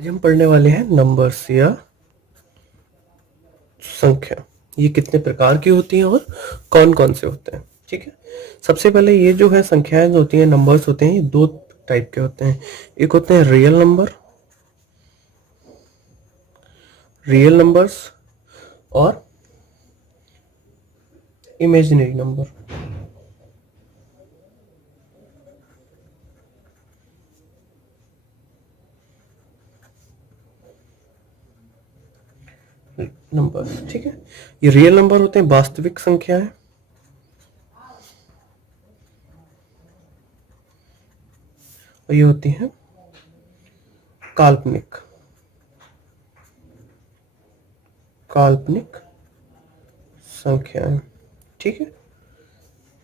आज हम पढ़ने वाले हैं नंबर्स या संख्या। ये कितने प्रकार की होती हैं और कौन कौन से होते हैं। ठीक है, सबसे पहले ये जो है संख्याएं जो होती हैं, नंबर्स होते हैं, ये दो टाइप के होते हैं। एक होते हैं रियल नंबर्स और इमेजिनरी नंबर। नंबर्स, ठीक है। ये रियल नंबर होते हैं, वास्तविक संख्याएं। और ये होती हैं काल्पनिक संख्याएं। ठीक है,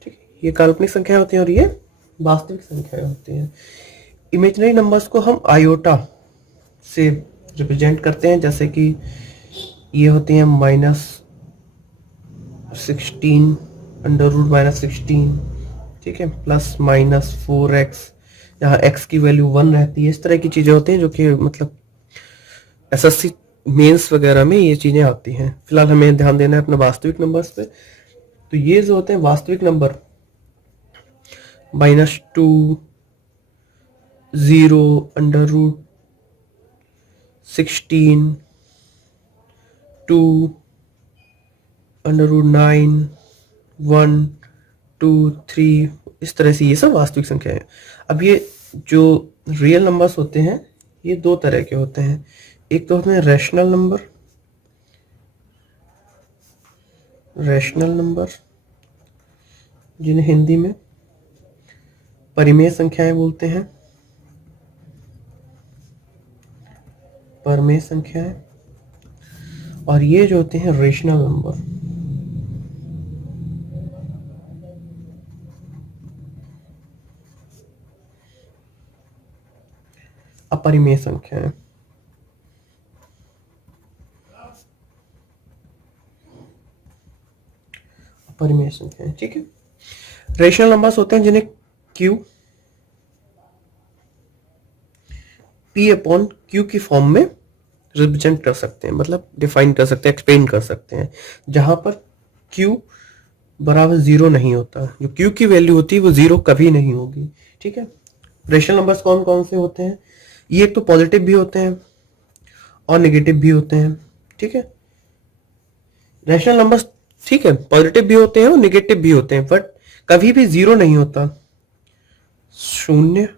ठीक है, ये काल्पनिक संख्याएं होती हैं और ये वास्तविक संख्याएं होती हैं। इमेजिनरी नंबर्स को हम आयोटा से रिप्रेजेंट करते हैं, जैसे कि ये होती हैं -16 √-16, ठीक है, +-4x, जहाँ x की वैल्यू 1 रहती है। इस तरह की चीजें होती हैं जो कि मतलब एसएससी मेंस वगैरह में ये चीजें आती हैं। फिलहाल हमें ध्यान देना है अपने वास्तविक नंबर्स पे। तो ये जो होते हैं वास्तविक नंबर, -2, 0, √16, 2, √9, 1, 2, 3, इस तरह से ये सब वास्तविक संख्या है। अब ये जो रियल नंबर्स होते हैं ये दो तरह के होते हैं। एक तो होते हैं रैशनल नंबर, जिन्हें हिंदी में परिमेय संख्याएं बोलते हैं। और ये जो होते हैं रेशनल नंबर, अपरिमेय संख्याएं। ठीक है। रेशनल नंबर्स होते हैं जिन्हें Q P/Q की फॉर्म में रिप्रेजेंट कर सकते हैं, मतलब डिफाइन कर सकते हैं, एक्सप्लेन कर सकते हैं, जहां पर Q बराबर 0 नहीं होता। जो Q की वैल्यू होती है वो 0 कभी नहीं होगी। ठीक है। रेशनल नंबर्स कौन कौन से होते हैं? ये एक तो पॉजिटिव भी होते हैं और नेगेटिव भी होते हैं। ठीक है, रेशनल नंबर्स, ठीक है, पॉजिटिव भी होते हैं और नेगेटिव भी होते हैं, बट कभी भी 0 नहीं होता। 0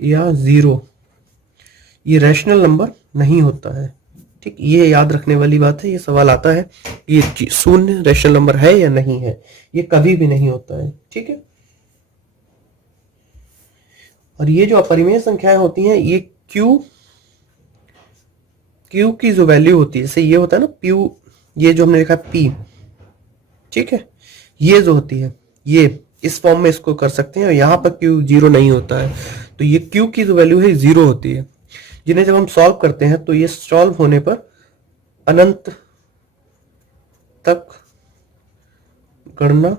या 0 ये रैशनल नंबर नहीं होता है। ठीक, ये याद रखने वाली बात है। ये सवाल आता है ये 0 रैशनल नंबर है या नहीं है, ये कभी भी नहीं होता है। ठीक है। और ये जो अपरिमेय संख्याएं होती हैं, ये Q की जो वैल्यू होती है, जैसे ये होता है ना Q, ये जो हमने लिखा P, ठीक है, ये जो होती है ये इस फॉर्म में इसको कर सकते हैं। और यहाँ पर Q 0 नहीं होता है, तो ये Q की जो वैल्यू है 0 होती है, जिन्हें जब हम सॉल्व करते हैं तो ये सॉल्व होने पर अनंत तक गणना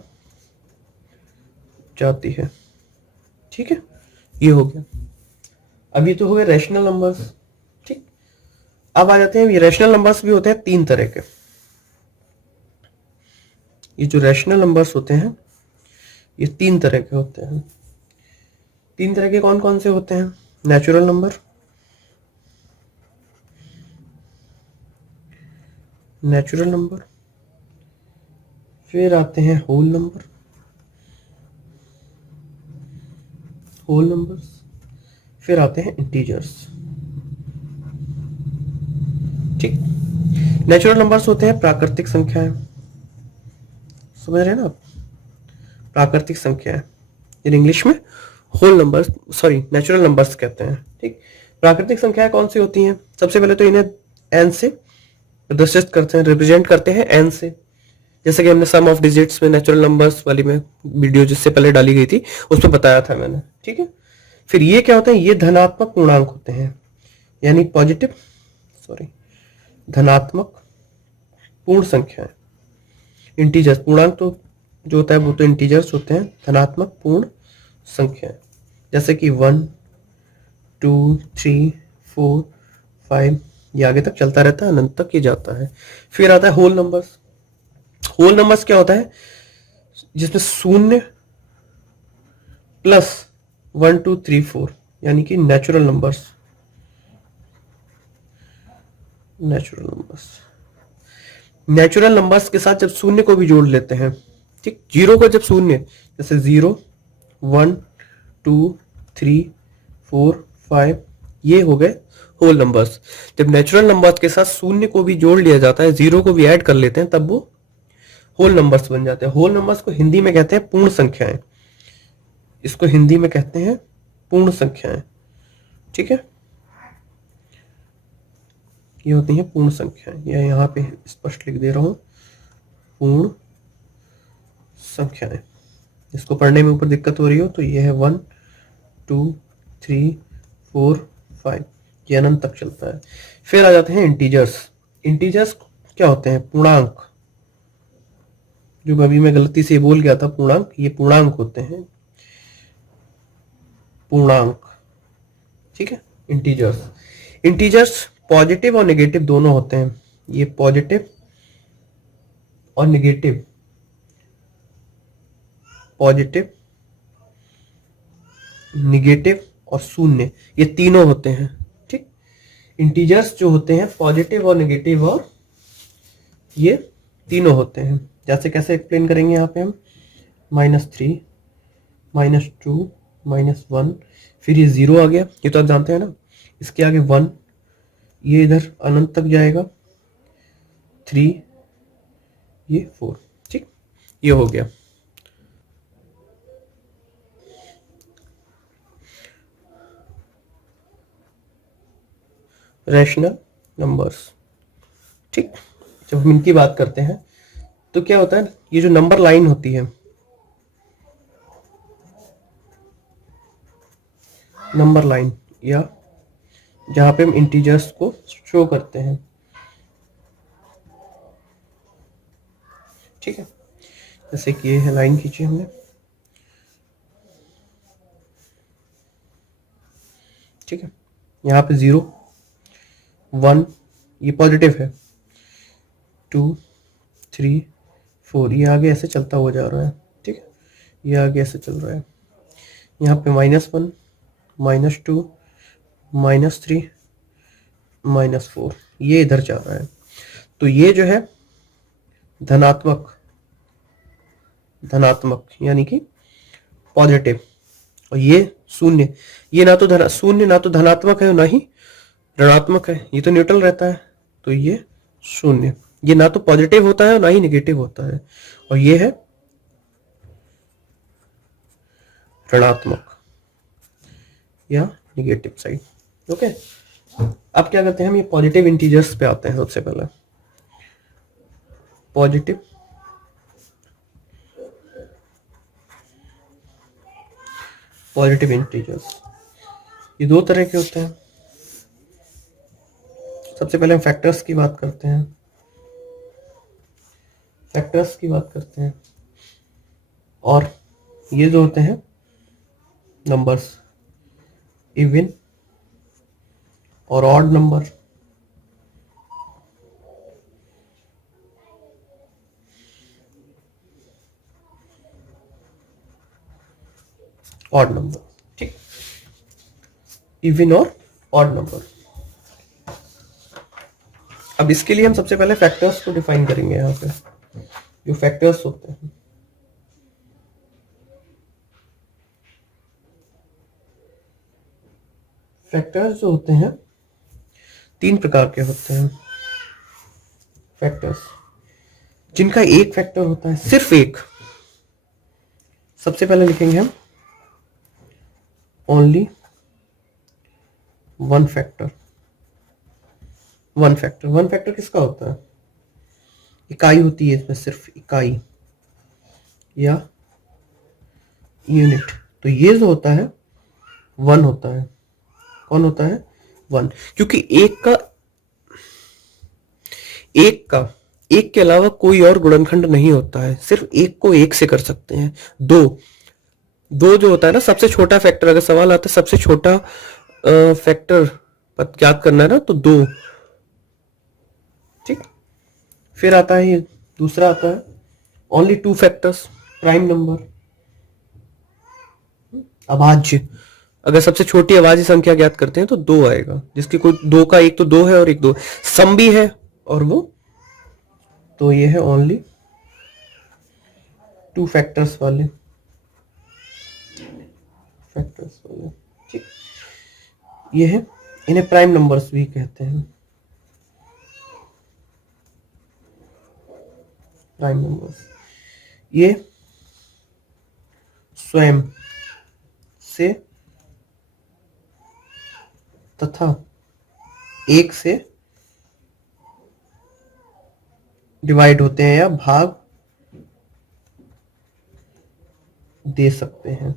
जाती है। ठीक है, ये हो गया। अभी तो हो गए रैशनल नंबर्स। ठीक, अब आ जाते हैं, ये रैशनल नंबर्स भी होते हैं 3 तरह के। ये जो रैशनल नंबर्स होते हैं ये 3 तरह के होते हैं। 3 तरह के कौन कौन से होते हैं? नेचुरल नंबर, फिर आते हैं होल नंबर्स, फिर आते हैं इंटीजर्स। ठीक, नेचुरल नंबर्स होते हैं प्राकृतिक संख्याएं, समझ रहे हैं ना आप? प्राकृतिक संख्याएं, इन इंग्लिश में whole numbers, sorry, natural numbers कहते हैं। ठीक, प्राकृतिक संख्याएं कौन सी होती हैं? सबसे पहले तो इन्हें n से प्रदर्शित करते हैं, रिप्रेजेंट करते हैं n से। जैसे कि हमने सम ऑफ डिजिट्स में नेचुरल नंबर्स वाली में वीडियो जिससे पहले डाली गई थी उसमें बताया था मैंने। ठीक है, फिर ये क्या होते हैं? ये धनात्मक पूर्णांक होते हैं, यानी धनात्मक पूर्ण संख्याएं। इंटीजर्स, पूर्णांक तो जो होता है वो तो इंटीजर्स होते हैं। धनात्मक पूर्ण संख्याएं जैसे कि 1, 2, 3, 4 5, ये आगे तक चलता रहता है, अनंत तक ये जाता है। फिर आता है होल नंबर्स। होल नंबर्स क्या होता है, जिसमें शून्य प्लस 1 2 3 4 यानी कि नेचुरल नंबर्स। नेचुरल नंबर्स के साथ जब शून्य को भी जोड़ लेते हैं, ठीक, जीरो को जब शून्य, जैसे 0 1 2 3 4 5, ये हो गए होल नंबर्स। जब नेचुरल नंबर्स के साथ शून्य को भी जोड़ लिया जाता है, जीरो को भी ऐड कर लेते हैं, तब वो होल नंबर्स बन जाते हैं। होल नंबर्स को हिंदी में कहते हैं पूर्ण संख्याएं। इसको हिंदी में कहते हैं पूर्ण संख्याएं, ठीक है, ये होती हैं पूर्ण संख्याएं। ये यहाँ पे स्पष्ट लिख दे रहा हूं, पूर्ण संख्याएं। इसको पढ़ने में ऊपर दिक्कत हो रही हो तो ये है 1 2 3 4 5, ये अनंत तक चलता है। फिर आ जाते हैं इंटीजर्स। इंटीजर्स क्या होते हैं, पूर्णांक। जो अभी मैं गलती से बोल गया था पूर्णांक, ये पूर्णांक होते हैं, पूर्णांक, ठीक है, इंटीजर्स। इंटीजर्स पॉजिटिव और नेगेटिव दोनों होते हैं। ये पॉजिटिव और नेगेटिव, पॉजिटिव, नेगेटिव और शून्य, ये तीनों होते हैं, ठीक। इंटीजर्स जो होते हैं पॉजिटिव और नेगेटिव और ये तीनों होते हैं। जैसे कैसे एक्सप्लेन करेंगे यहाँ पे हम, -3 -2 -1, फिर ये 0 आ गया, ये तो आप जानते हैं ना। इसके आगे 1, ये इधर अनंत तक जाएगा, 3, ये 4, ठीक, ये हो गया। रैशनल नंबर्स, ठीक। जब हम इनकी बात करते हैं तो क्या होता है, ये जो नंबर लाइन होती है, नंबर लाइन, या जहां पे हम इंटीजर्स को शो करते हैं, ठीक है, जैसे कि ये है, लाइन खींची हमने, ठीक है। यहाँ पे 0 1, ये पॉजिटिव है, 2 3 4, ये आगे ऐसे चलता हुआ जा रहा है, ठीक है, ये आगे ऐसे चल रहा है। यहाँ पे -1 -2 -3 -4, ये इधर जा रहा है। तो ये जो है धनात्मक, धनात्मक यानी कि पॉजिटिव, और ये शून्य, ये ना तो शून्य ना तो धनात्मक है ना ही ऋणात्मक है, ये तो न्यूट्रल रहता है। तो ये शून्य, ये ना तो पॉजिटिव होता है और ना ही नेगेटिव होता है, और ये है ऋणात्मक या नेगेटिव साइड, ओके। अब क्या करते हैं हम, ये पॉजिटिव इंटीजर्स पे आते हैं। सबसे पहले पॉजिटिव इंटीजर्स, ये दो तरह के होते हैं। सबसे पहले हम फैक्टर्स की बात करते हैं, और ये जो होते हैं नंबर्स, इवन और ऑड नंबर, ठीक, इवन और ऑड नंबर। अब इसके लिए हम सबसे पहले फैक्टर्स को डिफाइन करेंगे। यहाँ पे जो फैक्टर्स होते हैं, फैक्टर्स जो होते हैं 3 प्रकार के होते हैं। फैक्टर्स जिनका एक फैक्टर होता है, सिर्फ एक। सबसे पहले लिखेंगे हम only one factor. One factor किसका होता है, इकाई होती है इसमें, सिर्फ इकाई या यूनिट। तो ये जो होता है 1 होता है। कौन होता है, 1, क्योंकि एक के अलावा कोई और गुणनखंड नहीं होता है, सिर्फ एक को एक से कर सकते हैं। दो जो होता है ना, सबसे छोटा फैक्टर, अगर सवाल आता है सबसे छोटा फैक्टर पद याद करना है ना, तो 2। ठीक, फिर आता है ये दूसरा आता है ओनली 2 फैक्टर्स प्राइम नंबर, अभाज्य। अगर सबसे छोटी अभाज्य संख्या ज्ञात करते हैं तो 2 आएगा, जिसकी कोई 2 का एक तो 2 है और एक 2 सम भी है, और वो तो ये है ओनली 2 फैक्टर्स वाले, ठीक। ये है, इन्हें प्राइम नंबर्स भी कहते हैं, प्राइम नंबर्स। ये स्वयं से तथा 1 से डिवाइड होते हैं या भाग दे सकते हैं।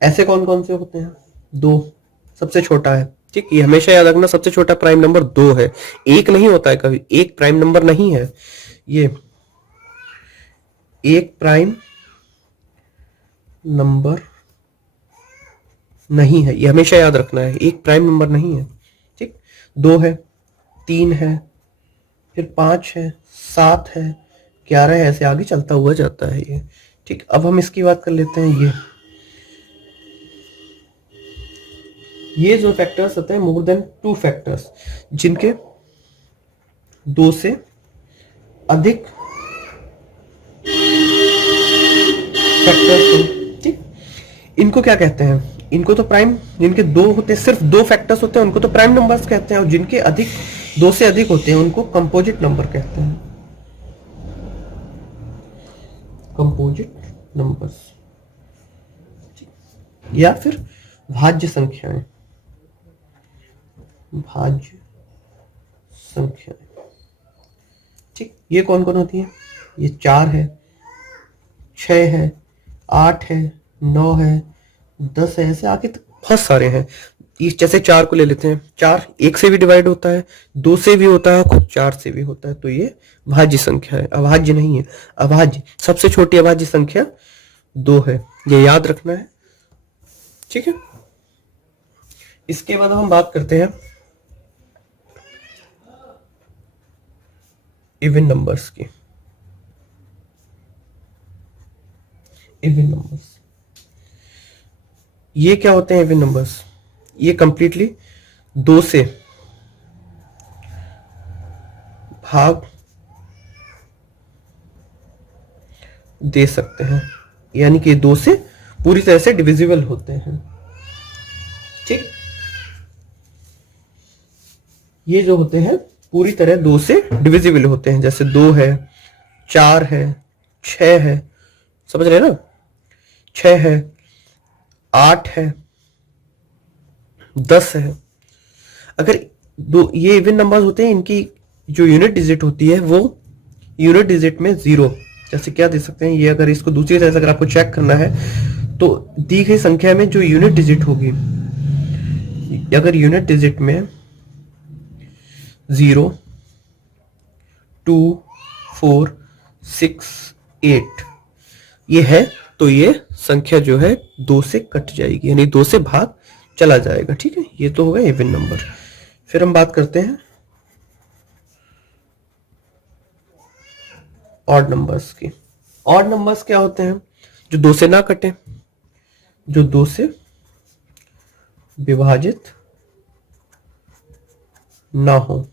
ऐसे कौन कौन से होते हैं? 2 सबसे छोटा है, ठीक। ये हमेशा याद रखना, सबसे छोटा प्राइम नंबर 2 है, 1 नहीं होता है कभी, 1 प्राइम नंबर नहीं है। ये 1 प्राइम नंबर नहीं है, ये हमेशा याद रखना है, 1 प्राइम नंबर नहीं है, ठीक। 2 है, 3 है, फिर 5 है, 7 है, 11 है, ऐसे आगे चलता हुआ जाता है ये, ठीक। अब हम इसकी बात कर लेते हैं। ये जो फैक्टर्स होते हैं मोर देन 2 फैक्टर्स, जिनके 2 से अधिक फैक्टर्स हैं, ठीक। इनको क्या कहते हैं? इनको तो प्राइम, जिनके 2 होते हैं, सिर्फ 2 फैक्टर्स होते हैं, उनको तो प्राइम नंबर्स कहते हैं, और जिनके अधिक 2 से अधिक होते हैं उनको कंपोजिट नंबर कहते हैं, कंपोजिट नंबर्स, या फिर भाज्य संख्याएं, भाज्य संख्याएं, ठीक। ये कौन कौन होती है? ये 4 है, 6 है, 8 है, 9 है, 10 है, ऐसे आगे तक बहुत सारे हैं। जैसे 4 को ले लेते हैं, 4 1 से भी डिवाइड होता है, 2 से भी होता है, खुद 4 से भी होता है, तो ये भाज्य संख्या है, अभाज्य नहीं है। अभाज्य, सबसे छोटी अभाज्य संख्या 2 है, ये याद रखना है, ठीक है। इसके बाद हम बात करते हैं इवन नंबर्स की। इवन नंबर्स, ये क्या होते हैं? इवन नंबर्स ये कंप्लीटली 2 से भाग दे सकते हैं, यानी कि 2 से पूरी तरह से डिविजिबल होते हैं, ठीक। ये जो होते हैं पूरी तरह 2 से डिविजिबल होते हैं, जैसे 2 है, 4 है, 6 है, समझ रहे हैं ना, 6 है, 8 है, 10 है। अगर ये इवन नंबर्स होते हैं, इनकी जो यूनिट डिजिट होती है वो यूनिट डिजिट में 0, जैसे क्या दे सकते हैं, ये अगर इसको दूसरी तरह से अगर आपको चेक करना है तो दी गई संख्या में जो यूनिट डिजिट होगी, अगर यूनिट डिजिट में 0, 2, 4, 6, 8 ये है, तो ये संख्या जो है 2 से कट जाएगी, यानी 2 से भाग चला जाएगा, ठीक है। ये तो होगा इवन नंबर। फिर हम बात करते हैं ऑड नंबर्स की। ऑड नंबर्स क्या होते हैं? जो 2 से ना कटे, जो 2 से विभाजित ना हो,